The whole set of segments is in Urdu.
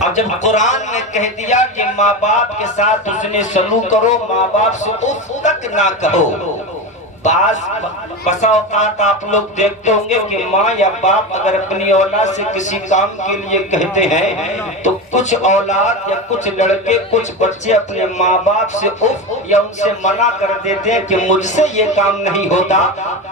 اب جب قرآن نے کہہ دیا کہ ماں باپ کے ساتھ حسن سلوک کرو، ماں باپ سے اف تک نہ کہو، بسا اوقات آپ لوگ دیکھتے ہوں گے کہ ماں یا باپ اگر اپنی اولاد سے کسی کام کے لیے کہتے ہیں تو کچھ اولاد یا کچھ لڑکے کچھ بچے اپنے ماں باپ سے اف یا ان سے منع کر دیتے ہیں کہ مجھ سے یہ کام نہیں ہوتا،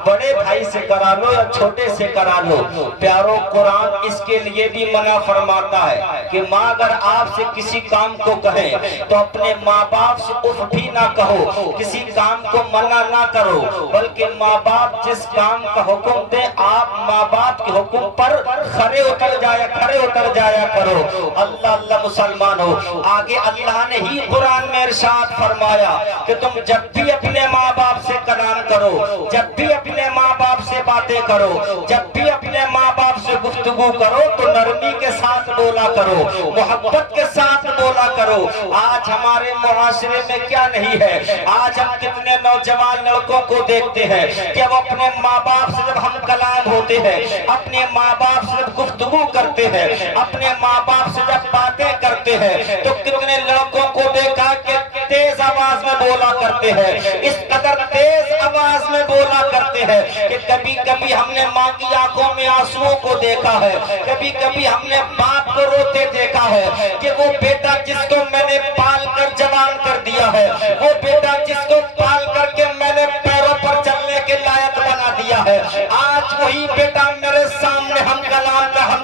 بڑے بھائی سے کرا لو یا چھوٹے سے کرا لو۔ پیارو قرآن اس کے لیے بھی منع فرماتا ہے کہ ماں اگر آپ سے کسی کام کو کہیں تو اپنے ماں باپ سے اف بھی نہ کہو، کسی کام کو منع نہ کرو، بلکہ ماں باپ جس کام کا حکم دے آپ ماں باپ کے حکم پر کھڑے اتر جایا کرو۔ اللہ اللہ مسلمان ہو۔ آگے اللہ نے ہی قرآن میں ارشاد فرمایا کہ تم جب بھی اپنے ماں باپ سے کلام کرو، جب بھی اپنے ماں باپ سے باتیں کرو، جب بھی اپنے ماں باپ سے گفتگو کرو تو نرمی کے ساتھ بولا کرو، محبت کے ساتھ بولا کرو۔ آج ہمارے معاشرے میں کیا نہیں ہے، آج ہم کتنے نوجوان لڑکوں کو دیکھتے ہیں کہ وہ اپنے ماں باپ سے جب ہم کلام ہوتے ہیں، اپنے ماں باپ سے جب گفتگو کرتے ہیں، اپنے ماں باپ سے جب باتیں کرتے ہیں تو کتنے لڑکوں کو دیکھا کہ تیز آواز میں بولا کرتے ہیں، اس قدر تیز آواز میں بولا کرتے ہیں کہ کبھی کبھی ہم نے ماں کی آنکھوں میں آنسوؤں کو دیکھا ہے، کبھی کبھی ہم نے باپ کو روتے دیکھا ہے کہ وہ بیٹا جس کو میں نے پال کر جوان کر دیا ہے، وہ بیٹا جس کو پال کر کے میں نے پیروں پر چلنے کے لائق بنا دیا ہے، آج وہی بیٹا میرے سامنے ہم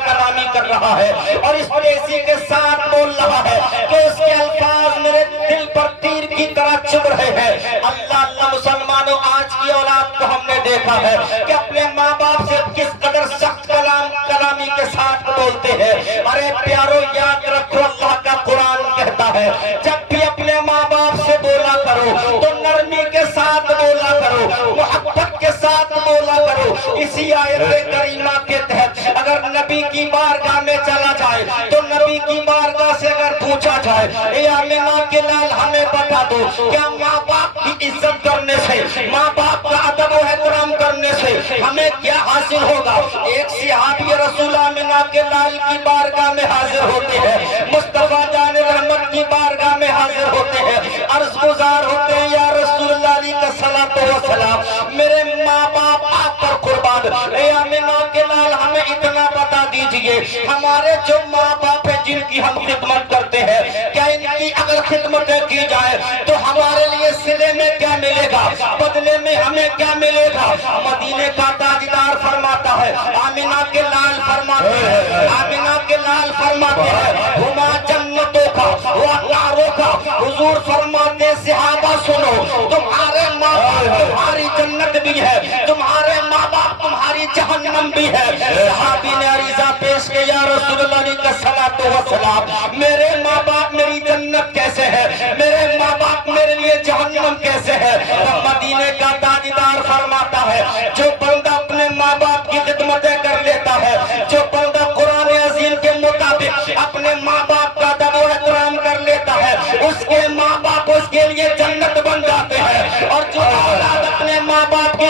کلامی کر رہا ہے اور اس پیسی کے ساتھ بول رہا ہے کہ اس کے الفاظ میرے دل پر تیر کی طرح چبھ رہے ہیں۔ اللہ اللہ مسلمانوں، آج کی اولاد کو ہم نے دیکھا ہے کہ اپنے ماں باپ سے کس قدر سخت کلامی کے ساتھ بولتے ہیں۔ ارے پیارو یاد رکھو، اللہ کا قرآن کہتا ہے جب بھی اپنے ماں باپ سے بولا کرو تو نرمی کے ساتھ بولا کرو، محبت کے ساتھ بولا کرو۔ اسی آیت کریمہ کے تحت اگر نبی کی بارگاہ میں چلا جائے تو نبی کی بارگاہ سے اگر پوچھا جائے اے آمنہ کے لال ہمیں بتا دو کیا ماں باپ کی عزت کرنے سے، ماں باپ کا ادب و احترام کرنے سے ہمیں کیا حاصل ہوگا؟ ایک صحابی رسول آمنہ کے لال کی بارگاہ میں حاضر ہوتے ہیں، مصطفیٰ جان رحمت کی بارگاہ میں حاضر ہوتے ہیں، عرض گزار ہوتے ہیں یا رسول اللہ علیہ السلام، میرے ماں باپ آپ پر قربان، اے آمنہ کے لال ہمیں اتنا بتا دیجئے ہمارے جو ماں باپ ہیں جن کی ہم خدمت کرتے ہیں، کیا ان کی اگر خدمتیں کی جائے تو ہمارے لیے صلے میں کیا ملے گا، بدلے میں ہمیں کیا ملے گا؟ مدینے کا تاجدار فرماتا ہے، آمنہ کے لال فرماتے ہیں، آمنہ کے لال فرماتے ہیں ہما جنتوں کا وَنَاروں کا، حضور فرماتے صحابہ سنو، تمہارے ماں باپ تمہاری جنت بھی ہے، تمہارے ماں باپ تمہاری جہنم بھی ہے۔ صحابی نے عریضہ پیش کیا یا رسول اللہ علیہ السلام، میرے ماں باپ میری جنت کیسے ہے، میرے ماں باپ میرے لیے جہنم کیسے ہے؟ مدینے کا تاجدار فرماتا ہے جو بندہ اپنے ماں باپ کی خدمتیں کر لیتا ہے، جو بندہ قرآن عظیم کے مطابق اپنے ماں باپ کا ادب و احترام کر لیتا ہے، اس کے ماں باپ اس کے لیے جنت بن جاتے ہیں۔ اور جو اولاد اپنے ماں باپ کی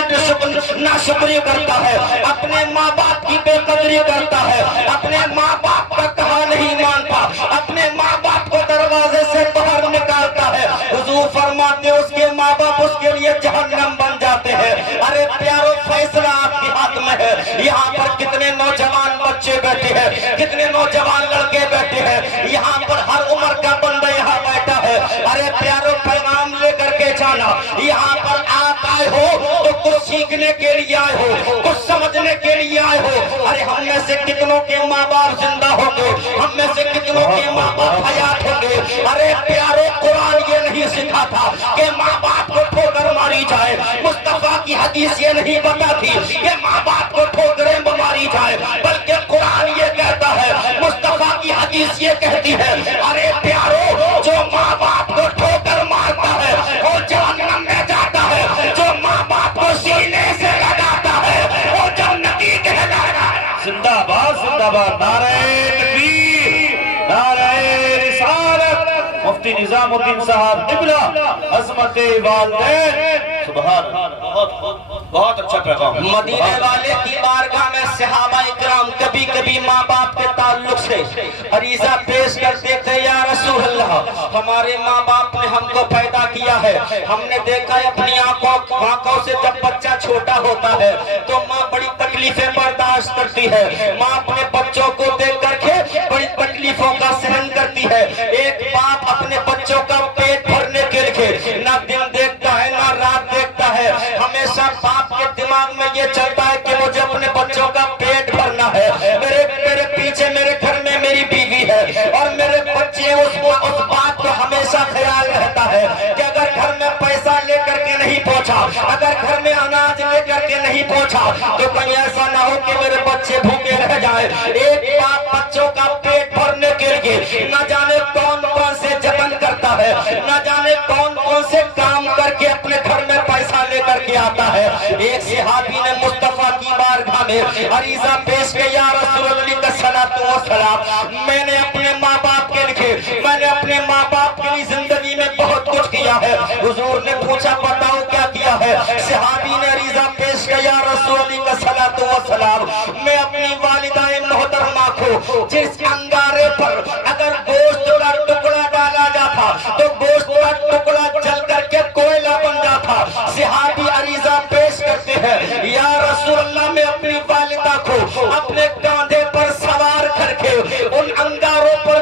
ناشکری کرتا ہے، اپنے ماں باپ کی بے قدری کرتا ہے، اپنے ماں باپ کا کہا نہیں مانتا، اپنے ماں باپ کو دروازے سے باہر نکالتا ہے، حضور فرماتے اس کے ماں باپ اس کے لیے جہنم بن جاتے ہیں۔ ارے پیارو فیصلہ آپ کے ہاتھ میں ہے۔ یہاں پر کتنے نوجوان بچے بیٹھے ہیں، کتنے نوجوان لڑکے بیٹھے ہیں، یہاں پر ہر عمر کا بندہ یہاں بیٹھا ہے۔ ارے پیارو پیغام لے کر کے جانا، یہاں پر آپ آئے ہو تو کچھ سیکھنے کے لیے آئے ہو، کچھ سمجھنے کے لیے آئے ہو۔ ارے ہم میں سے کتنوں کے ماں باپ زندہ ہوں گے، ہم میں سے کتنوں کے ماں باپ حیات ہوں گے۔ ارے پیارو قرآن یہ نہیں سکھا تھا کہ ماں باپ کو ٹھوکر ماری جائے، مصطفیٰ کی حدیث یہ نہیں بتاتی کہ ماں باپ کو ٹھوکریں ماری جائے، بلکہ قرآن یہ کہتا ہے، مصطفیٰ کی حدیث یہ کہتی ہے ارے پیارو جو ماں باپ کو ٹھوکر مارتا ہے وہ جہنم میں جاتا ہے، جو ماں باپ کو سینے سے لگاتا ہے وہ جنتی کہلاتا ہے۔ زندہ باد، نعرہ تکبیر، نعرہ رسالت، مفتی نظام الدین صاحب قبلہ، عظمت والدین، سبحان اللہ۔ بہت اچھا پیغام۔ مدینے والے کی بارگاہ میں صحابہ اکرام کبھی کبھی ماں باپ کے تعلق سے عریضہ پیش کر ہمارے ماں باپ نے ہم کو پیدا کیا ہے، ہم نے دیکھا ہے اپنی آنکھوں سے جب بچہ چھوٹا ہوتا ہے تو ماں بڑی تکلیفیں برداشت کرتی ہے، ماں اپنے بچوں کو دیکھ کر کے بڑی تکلیفوں کا سہن کرتی ہے۔ ایک باپ اپنے بچوں کا پیٹ بھرنے کے لیے نہ دن دیکھتا ہے نہ رات دیکھتا ہے، ہمیشہ باپ کے دماغ میں یہ چلتا ہے کہ مجھے اپنے بچوں کا پیٹ بھرنا ہے، میرے پیچھے میرے گھر میں میری بیوی ہے اور میرے بچے، اس بات کو ہمیشہ خیال رہتا ہے کہ اگر گھر میں پیسہ لے کر کے نہیں پہنچا، اگر گھر میں اناج لے کر کے نہیں پہنچا تو کہیں ایسا نہ ہو کہ میرے بچے بھوکے رہ جائیں۔ ایک باپ بچوں کا پیٹ بھرنے کے لیے نہ جانے کون کون سے جتن کرتا ہے، نہ جانے کون کون سے کام کر کے اپنے گھر میں پیسہ لے کر کے آتا ہے۔ ایک صحابی نے مصطفیٰ کی بارگاہ میں عریضہ پیش کیا، یا رسول اللہ کا صلاۃ و سلام، میں نے اپنے ماں باپ کے لیے، میں نے اپنے ماں باپ کے لیے زندگی میں بہت کچھ کیا ہے۔ حضور نے پوچھا بتاؤ کیا کیا ہے؟ صحابی نے عریضہ پیش کیا، یا رسول اللہ کا صلاۃ و سلام، میں اپنی والدہ محترمہ کو جس انگارے پر اگر گوشت کا ٹکڑا ڈالا جاتا تو گوشت کا ٹکڑا جل کر کے کوئلہ بن جاتا۔ صحابی عریضہ پیش کرتے ہیں، یا رسول اللہ، میں اپنی والدہ کو اپنے کاندھے پر سوار کر کے ان انگاروں پر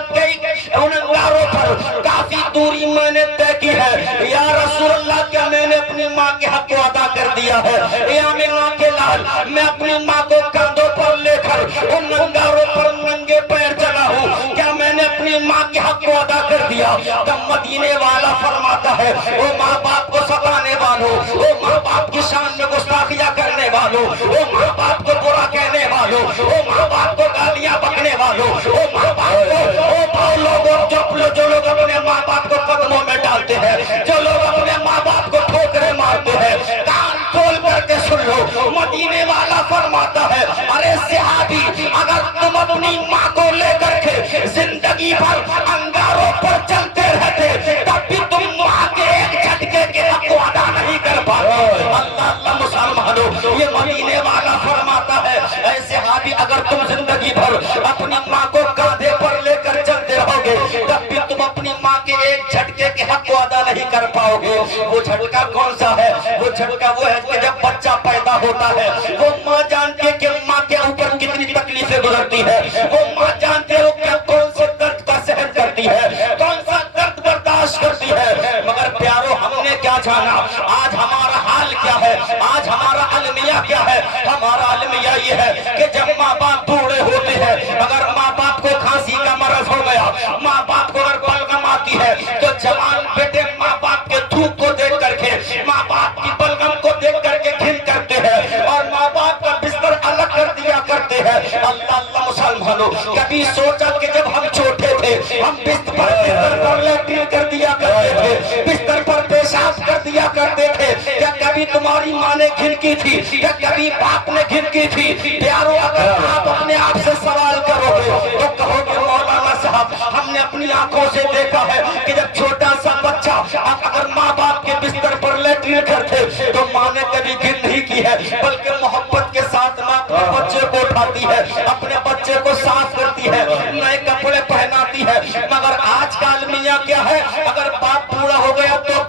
کافی دوری میں نے طے کی ہے۔ یا رسول اللہ، کیا میں نے اپنی ماں کے حق کو ادا کر دیا ہے؟ یا میں ماں کے لال، میں اپنی ماں کو کندھوں پر لے کر ان انگاروں پر ننگے پیر چلا ہوں، کیا میں نے اپنی ماں کے حق کو ادا کر دیا؟ تب مدینے والا فرماتا ہے، او ماں باپ کو ستانے والوں، او ماں باپ کی شان میں گستاخیاں کرنے والوں، او ماں باپ کو برا کہنے والوں، او ماں باپ کو گالیاں بکنے والوں، او ماں باپ کو جو لوگ اپنے ماں باپ کو قدموں میں ڈالتے ہیں، جو لوگ اپنے ماں باپ کو ٹھوکریں مارتے ہیں، کان کھول کر کے سن لو، مدینے والا فرماتا ہے، ارے صحابی، اگر تم اپنی ماں کو لے کر کے زندگی بھر انگاروں پر چلتے رہتے تب بھی تم ماں کے ایک جھٹکے کے حق کو ادا نہیں کر پاتے۔ اللہ مسلمانوں، یہ مدینے والا فرماتا ہے، اے صحابی، اگر تم زندگی بھر اپنی ماں کو کاندھے پر لے کر چلتے رہو گے تب بھی تم اپنی ماں کے ایک جھٹکے کے حق کو ادا نہیں کر پاؤ گے۔ وہ جھٹکا کون سا ہے؟ وہ جھٹکا وہ ہے کہ جب بچہ پیدا ہوتا ہے وہ ماں جانتی ہے کہ ماں کے اوپر کتنی تکلیفیں گزرتی ہے، وہ ماں جانتے ہو کہ کون سے درد کا سہن کرتی ہے، کون سا درد برداشت کرتی ہے، مگر پیارو ہم نے کیا جانا؟ آج ہمارا حال کیا ہے؟ آج ہمارا المیہ کیا ہے؟ ہمارا المیہ یہ ہے کہ جب ماں باپ بوڑھے ہوتے ہیں، اگر ماں باپ کو کھانسی کا مرض ہو گیا، ماں باپ کو اگر بلغم آتی ہے تو جوان بیٹے ماں باپ کے تھوک کو دیکھ کر کے، ماں باپ کی بلغم کو دیکھ کر کے گھن کرتے ہیں اور ماں باپ کا بستر الگ کر دیا کرتے ہیں۔ اللہ مسلمانوں، کبھی سوچا کہ جب ہم چھوٹے تھے ہم بستر پر لیٹرین کر دیا کرتے تھے، بستر پر پیشاب کر دیا کرتے تھے، کیا کبھی تمہاری ماں نے گھن کی تھی؟ کیا کبھی باپ نے گھن کی تھی؟ پیارو، اگر آپ اپنے آپ سے سوال کرو گے تو کہو گے مولانا صاحب، ہم نے اپنی آنکھوں سے دیکھا ہے کہ جب چھوٹا سا بچہ اگر ماں باپ کے بستر پر لیٹرین کرتے تو ماں نے کبھی گھن نہیں کی ہے، بلکہ محبت کے ساتھ ماں اپنے بچے کو اٹھاتی ہے، اپنے بچے کو صاف کرتی ہے، نئے کپڑے پہناتی ہے۔ مگر آج کا المیہ کیا ہے؟ اگر باپ بوڑھا ہو گیا تو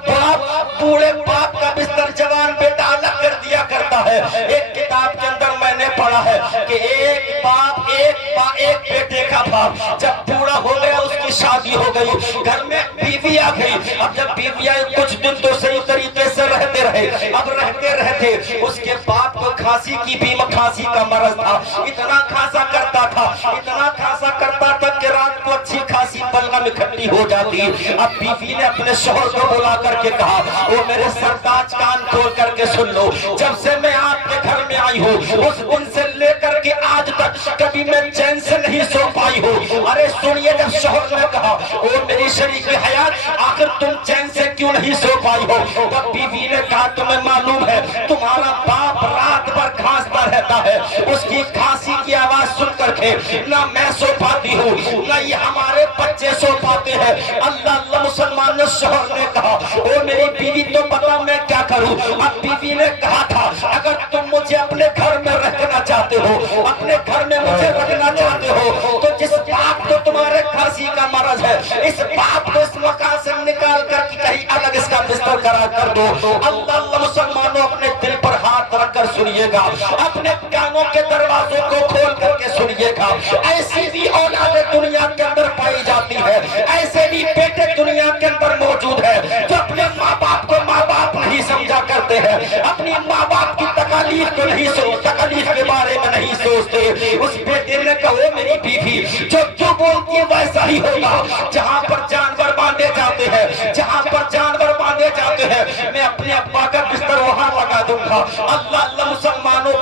بوڑھے باپ کا بستر جوان بیٹا الگ کر دیا کرتا ہے۔ ایک کتاب کے اندر میں نے پڑھا ہے کہ ایک بیٹے کا باپ جب بوڑھا ہو گیا، اس کی شادی ہو گئی، گھر میں بیوی آ گئی، اب جب بیوی آئی کچھ دن تو صحیح طریقے سے رہتے رہے، اب رہتے اس کے باپ کو کھانسی کا مرض تھا، اتنا کھانسا کرتا تھا کہ رات کو اچھی خاصی بلغم اکٹھی ہو جاتی۔ اب بیوی نے اپنے شوہر کو بلا کر کے کہا، وہ میرے سرداج کان کھول کر کے سن لو، جب سے میں آپ کے گھر میں آئی ہوں اس دن سے لے کر کے آج تک کبھی میں چین سے نہیں سو پائی ہوں۔ ارے سنیے، جب شوہر نے کہا، وہ میری شریک حیات، آخر تم چین سے کیوں نہیں سو پائی ہو؟ تب بیوی نے کہا، تمہیں معلوم ہے تمہارا باپ رات بھر کھانستا رہتا ہے، اس کی کھانسی کی آواز سن کر کے نہ میں سو پاتی ہوں نہ یہ ہمارے بچے سو پاتے ہیں۔ اللہ مسلمان نے شوہر نے کہا، وہ میری بیوی تو پتا میں کیا کروں؟ اب بیوی نے کہا تھا، اگر تم مجھے اپنے گھر میں رکھنا چاہتے ہو، اپنے گھر میں مجھے رکھنا چاہتے ہو تو جس باپ کو تمہارے گھر کھانسی کا مرض ہے، اس باپ کو اس مکان سے نکال کر کے کہیں الگ اس کا بستر قرار کر دو۔ اللہ اللہ مسلمانوں اپنے دل پر ہاتھ رکھ کر سنیے گا، اپنے کانوں کے دروازوں کو کھول کر کے سنیے گا۔ ایسی بھی اولاد دنیا کے اندر پائی جاتی ہے، ایسے بھی بیٹے دنیا کے اندر موجود ہے جو اپنے ماں باپ کو ماں باپ نہیں سمجھا کرتے ہیں، اپنی ماں باپ کی تکالیف کو نہیں تکالیف کے بارے میں نہیں سوچتے۔ اس بیٹے نے کہو میری بیوی جو بولتی ہے ویسا ہی ہوگا، جہاں پر جانور باندھے جاتے ہیں، جہاں پر جانور باندھے جاتے ہیں میں اپنے ابا کا بستر وہاں لگا دوں گا۔ اللہ اللہ مسلمانوں،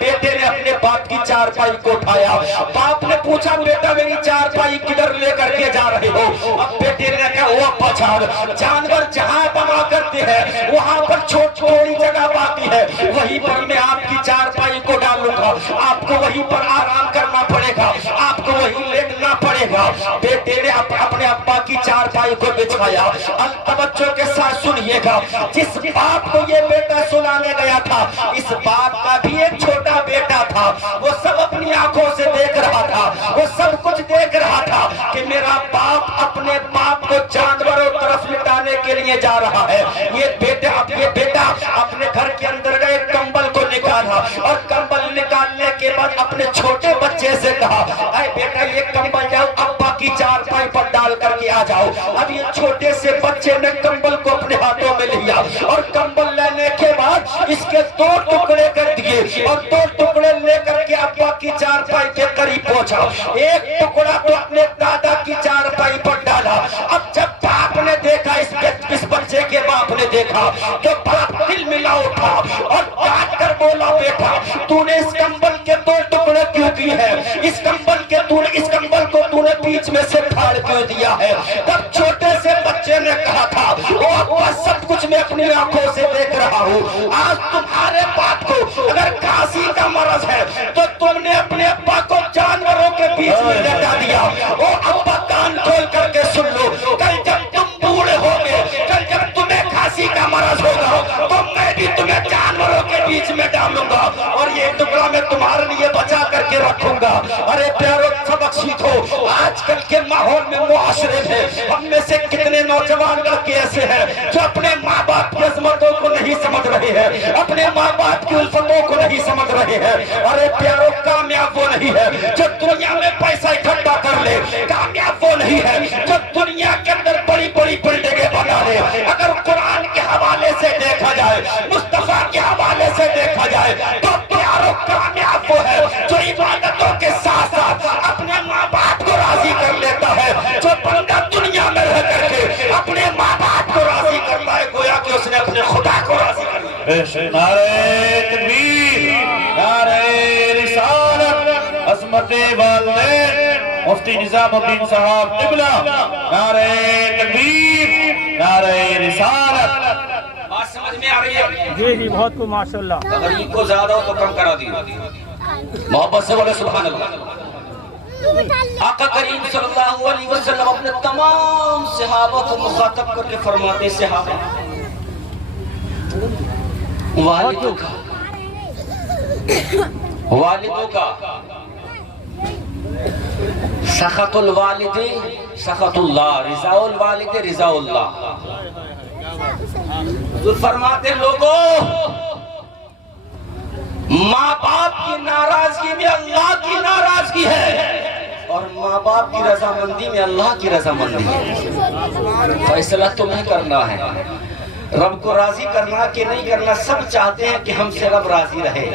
بیٹے نے اپنے باپ کی چارپائی کو اٹھایا، باپ نے پوچھا بیٹا میری چارپائی کدھر لے کر کے جا رہے ہو؟ اب بیٹے نے کہا وہ ابا جان، جانور جہاں بنا کرتے ہیں وہاں پر چھوٹی جگہ باقی ہے، وہیں پر میں آپ کی چارپائی کو ڈالوں گا، آپ کو وہیں پر آرام کرنا پڑے گا، آپ کو وہیں لیٹنا پڑے گا۔ بیٹے نے اپنے ابا کی چارپائی کو بچھایا۔ توجہ کے ساتھ سنیے گا، جس باپ کو یہ بیٹا سلانے گیا تھا اس باپ کا بھی ایک چھوٹا بیٹا تھا، وہ سب اپنی آنکھوں سے دیکھ رہا تھا، وہ سب کچھ دیکھ رہا تھا کہ میرا باپ اپنے باپ کو جانوروں طرف لٹانے کے لیے جا رہا ہے۔ یہ بیٹا اپنے گھر کے اندر گئے، کمبل کو نکالا اور کمبل نکالنے کے بعد اپنے چھوٹے بچے سے کہا اے بیٹا یہ کمبل جاؤ ابا کی چارپائی پر ڈال کر کے آ جاؤ۔ اب یہ چھوٹے سے بچے نے کمبل کو اپنے ہاتھوں میں لیا اور کمبل لینے کے بعد اس کے 2 ٹکڑے کر دیے اور 2 ٹکڑے لے کر کے ابا کی چارپائی کے قریب پہنچا۔ ایک ٹکڑا تو اپنے دادا کی چارپائی پر ڈالا۔ اب جب باپ نے دیکھا اس بچے کے باپ نے دیکھا تو باپ دل ملا اٹھا اور ڈانٹ کر بولا بیٹا تو نے اس کمبل کے 2 ٹکڑے کیوں کیے ہیں؟ اس کمبل کو تو نے بیچ میں سے پھاڑ کیوں دیا ہے؟ تب چھوٹے سے بچے نے کہا تھا او ابا سب کچھ میں اپنی آنکھوں سے دیکھ رہا ہوں، آج تمہارے باپ کو اگر کھانسی کا مرض ہے تو تم نے اپنے ابا کو جانوروں کے بیچ میں لٹا دیا۔ او ابا کان کھول کر کے سن لو، کل جب تم بوڑھے ہوگے، کل جب تمہیں کھانسی کا مرض ہوگا تو میں بھی تمہیں جانوروں کے بیچ میں ڈالوں گا اور یہ ٹکڑا میں تمہارے لیے بچا کر کے رکھوں گا۔ ارے پیارو سبق سیکھو، آج کل کے ماحول میں معاشرے میں ہم میں سے کتنے نوجوان لڑکے ایسے ہیں جو اپنے ماں باپ کی عظمتوں کو نہیں سمجھ رہے ہیں، اپنے ماں باپ کی الفتوں کو نہیں سمجھ رہے ہیں۔ ارے پیارو کامیاب وہ نہیں ہے جو دنیا میں پیسہ اکٹھا کر لے، کامیاب وہ نہیں ہے جو دنیا کے اندر بڑی بڑی بلڈنگیں بنا لے۔ اگر قرآن کے حوالے سے دیکھا جائے، مصطفیٰ کے حوالے سے دیکھا جائے تو پیارو کامیاب وہ ہے جو عبادتوں کے ساتھ ساتھ اپنے ماں باپ کو راضی کر لیتا ہے، جو بندہ دنیا میں رہ کر کے اپنے ماں باپ کو راضی کرتا ہے گویا کہ اس نے اپنے خدا کو راضی کر لیا۔ نعرہ تکبیر، نعرہ رسالت، عظمت والدین مفتی نظام الدین صاحب قبلہ، نعرہ تکبیر، نعرہ رسالت۔ بات سمجھ میں آ رہی ہے؟ جی جی بہت کو ماشاءاللہ۔ اگر ان کو زیادہ ہو تو کم کرا دیو، محبت سے بولے سبحان اللہ۔ آقا کریم صلی اللہ علیہ وسلم اپنے تمام صحابہ کو مخاطب کر کے فرماتے صحابہ والدوں کا سخط الوالد سخط اللہ، رضا الوالد رضا اللہ۔ حضور فرماتے لوگوں ماں باپ کی ناراضگی میں اللہ کی ناراضگی ہے اور ماں باپ کی رضامندی میں اللہ کی رضامندی ہے۔ فیصلہ تمہیں کرنا ہے، رب کو راضی کرنا کہ نہیں کرنا۔ سب چاہتے ہیں کہ ہم سے رب راضی رہے،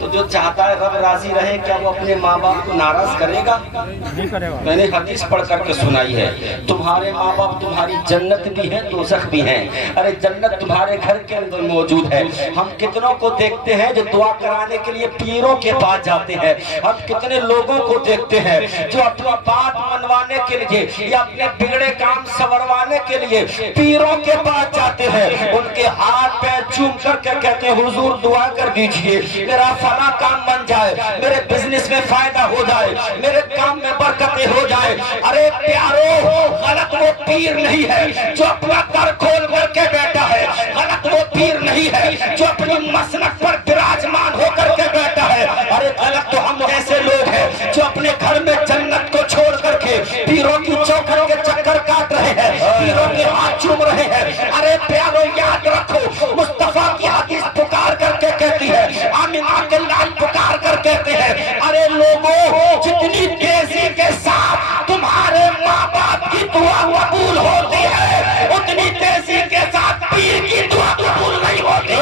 تو جو چاہتا ہے رب راضی رہے کیا وہ اپنے ماں باپ کو ناراض کرے گا؟ نہیں کرے گا۔ میں نے حدیث پڑھ کر کے سنائی ہے، تمہارے ماں باپ تمہاری جنت بھی ہیں دوزخ بھی ہیں۔ ارے جنت تمہارے گھر کے اندر موجود ہے۔ ہم کتنوں کو دیکھتے ہیں جو دعا کرانے کے لیے پیروں کے پاس جاتے ہیں، ہم کتنے لوگوں کو دیکھتے ہیں جو اپنی بات منوانے کے لیے یا اپنے بگڑے کام سنوروانے کے لیے پیروں کے پاس جاتے ہیں، ان کے ہاتھ پیر چوم کر کے کہتے ہیں حضور دعا کر دیجئے میرا فلاں کام بن جائے، میرے بزنس میں فائدہ ہو جائے، میرے کام میں برکتیں ہو جائے۔ ارے پیارو غلط وہ پیر نہیں ہے جو اپنا در کھول کر کے بیٹھا ہے، غلط وہ پیر نہیں ہے جو اپنی مسند پر براجمان ہو کر کے بیٹھا ہے۔ ارے غلط تو ہم ایسے لوگ ہیں جو اپنے گھر میں جنت کو چھوڑ کر کے پیروں پیروں کی چوکھٹ کے چکر کاٹ رہے ہیں، پیروں کے ہاتھ چوم رہے ہیں۔ ارے پیارو یاد رکھو، مصطفیٰ کی حدیث پکار کر کے کہتی ہے، آمنہ کے لال پکار کر کہتے ہیں، ارے لوگوں جتنی تیزی کے ساتھ تمہارے ماں باپ کی دعا قبول ہوتی ہے، اتنی تیزی کے ساتھ پیر کی دعا قبول نہیں ہوتی۔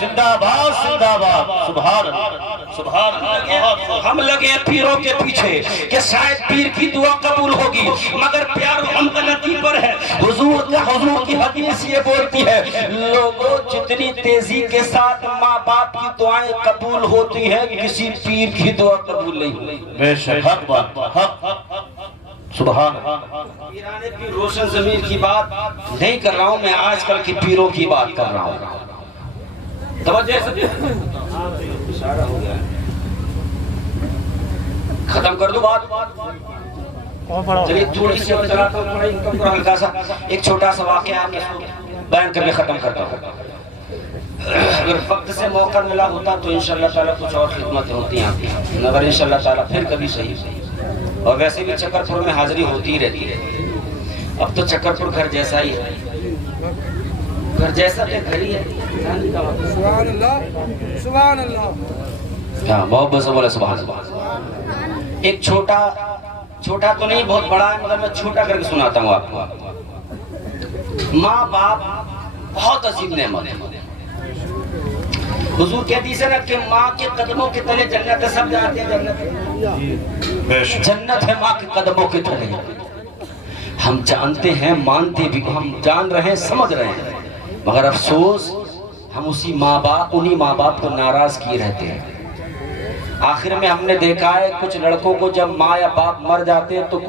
زندہ باد زندہ باد، سبحان اللہ سبحان اللہ۔ ہم لگے ہیں پیروں کے پیچھے کہ شاید پیر کی دعا قبول ہوگی، مگر پیارو ہم غلطی پر ہے۔ حضور کی حدیث یہ بولتی ہے، لوگوں جتنی تیزی کے ساتھ ماں باپ کی دعائیں قبول ہوتی ہیں، کسی پیر کی دعا قبول نہیں ہوتی۔ بے شک حق بات، حق سبحان اللہ۔ پیرانے پیر روشن ضمیر کی بات نہیں کر رہا ہوں میں، آج کل کی پیروں کی بات کر رہا ہوں۔ توجہ سے اشارہ ہو گیا، ختم کر دو بات۔ کون پڑھا چلیے تھوڑی سی اور چلاتا ہوں، تھوڑا انکم کو ہلکا سا ایک چھوٹا سا واقعہ آپ کو بیان کر کے ختم کرتا ہوں۔ اگر وقت سے موقع ملا ہوتا تو انشاءاللہ تعالیٰ کچھ اور خدمتیں ہوتی ہیں، مگر انشاءاللہ تعالیٰ پھر کبھی صحیح، اور ویسے بھی چکرپور میں حاضری ہوتی ہی رہتی ہے۔ اب تو چکرپور گھر جیسا ہی ہے، گھر جیسا کہ گھر ہی ہے۔ سبحان اللہ سبحان اللہ۔ ہاں محبت سے بولے سبحان اللہ۔ ایک چھوٹا تو نہیں بہت بڑا ہے، مگر میں چھوٹا کر کے سناتا ہوں آپ کو۔ ماں باپ بہت عظیم نعمت ہے۔ حضور کہتی ہے نا کہ ماں کے قدموں کے تلے جنت ہے، سب جانتے ہیں جنت ہے، جنت ہے ماں کے قدموں کے تلے۔ ہم جانتے ہیں، مانتے بھی، ہم جان رہے ہیں، سمجھ رہے ہیں، مگر افسوس ہم انہی ماں باپ کو ناراض کیے رہتے ہیں۔ آخر میں ہم نے دیکھا ہے کچھ لڑکوں کو جب ماں یا باپ مر جاتے ہیں تو